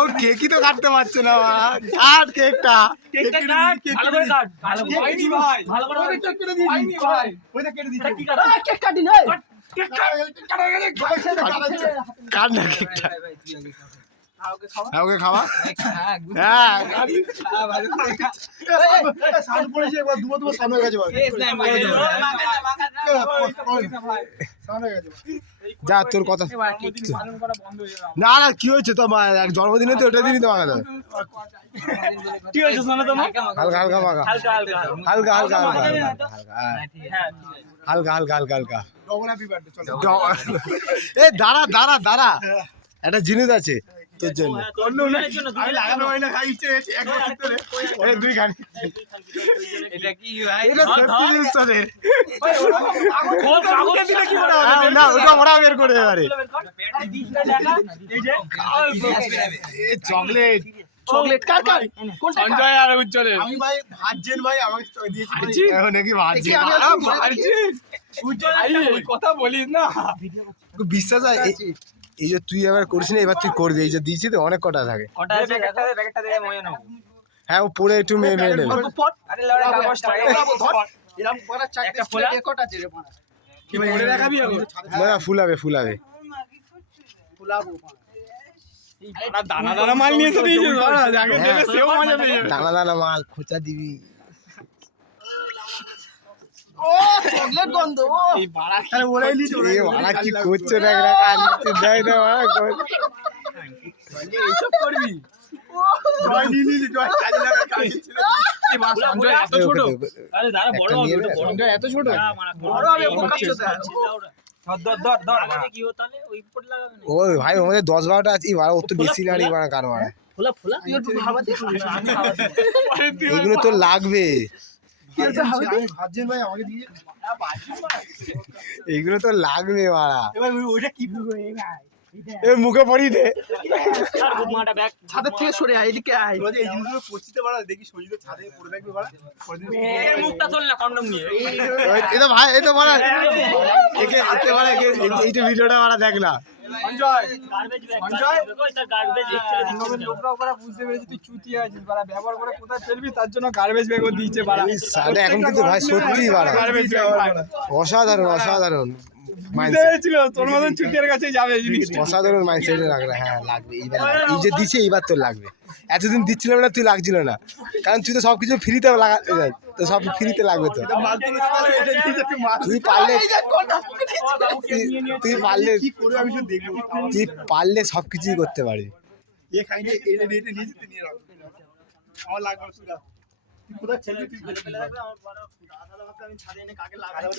ওর কেকই তো কাটতে পারছে না কাট কেকটা কাট না কেকটা ওকে খাওয়া যা তোর কথা না না কি হয়েছে তোমার এক জন্মদিনে তো ওটা দিনই তোমাকে কি হয়েছে শোনো তোমার হালকা হালকা মাখা হালকা হালকা হালকা হালকা হালকা হালকা এ দাঁড়া দাঁড়া দাঁড়া একটা জিনিস আছে তোর জন্য আমি লাগানো হয় না খাইছে এক বছর ধরে ওরে দুই খানি এটা কি ভাই এটা সেফটি জিনিস তোদের না ওটা ওরা বের করে এবারে এই চকলেট চকলেট কার কার সঞ্জয় আর উজ্জ্বলের আমি ভাই ভাজছেন ভাই আমাকে দিয়েছি এখন নাকি ভাজছেন উজ্জ্বল কথা বলিস না বিশ্বাস হয় এই যে তুই এবার করিস না এবার তুই করবি এই যে দিয়েছি তো অনেক কটা থাকে কটা আছে প্যাকেটটা দিয়ে মনে নাও হ্যাঁ ও পরে একটু মেয়ে মেয়ে নেবে আরে লড়াই কাগজ টাকা এরকম করা চারটে ফুলা রেকর্ড আছে রে মারা কি বলে দেখাবি এখন না ফুলাবে ফুলাবে ফুলাবো দানা দানা মাল নিয়ে এসে দিয়েছিস যাকে দেবে সেও মজা পেয়ে যাবে দানা দানা মাল খোঁচা দিবি ও চকলেট গন্ধ ও এই বাড়া তাহলে ওরাই নি এ ওরা কি করছে না একটা কাজ দেয় না ওরা এইসব করবি জয় নি নি জয় কাজে লাগা কাজ এই মা সঞ্জয় এত ছোট আরে দাঁড়া বড় হবে ওটা বড় সঞ্জয় এত ছোট বড় হবে বোকা চোদা ধর কি হতো তাহলে ওই পট লাগাবে না ও ভাই আমাদের 10-12টা আছে এবার ও তো বেশি নাড়ি বানা কার মারা ফুলা ফুলা তুই একটু খাওয়া দে এগুলো তো লাগবে আমি ভাজছেন ভাই আমাকে দিয়ে এগুলো তো লাগবে মারা এবার ওইটা কি এ মুখে পড়ি দে মাটা ব্যাগ ছাদের থেকে সরে আয় এদিকে আয় এই জিনিসগুলো পচিতে পারা দেখি সজিতে ছাদে পড়ে থাকবে পারা এর মুখটা তোল না কন্ডম নিয়ে এই তো ভাই এই তো মারা একে একে মারা এইটা ভিডিওটা মারা দেখ না সঞ্জয় গার্বেজ ব্যাগ সঞ্জয় তার গার্বেজ ছেড়ে দিচ্ছে লোকরা ওরা বুঝতে পেরেছে তুই চুতিয়া আছিস বাড়া ব্যবহার করে কোথায় ফেলবি তার জন্য গার্বেজ ব্যাগও দিয়েছে বাড়া এই সালে এখন কিন্তু ভাই সত্যি মারা গার্বেজ ব্যাগ অসাধারণ অসাধারণ বুঝতে পেরেছিল তোর মতন চুতিয়ার কাছে যাবে এই জিনিসটা অসাধারণ মাইন্ডসেটে লাগবে হ্যাঁ লাগবে এইবার এই যে দিচ্ছে এইবার তোর লাগবে এতদিন দিচ্ছিলাম না তুই লাগছিল না কারণ তুই তো সবকিছু ফ্রিতে লাগাতে যাই তো সব ফ্রিতে লাগবে তো তুই পারলে তুই পারলে কি করবে আমি শুধু দেখবো তুই পারলে সবকিছুই করতে পারবি এ খাইতে এটা নিয়েছে তুই নিয়ে রাখ আমার লাগবে না তুই কোথায় ছেলে তুই আমার বড় দাদা ভাবতে আমি ছাদে এনে কাকে লাগাবো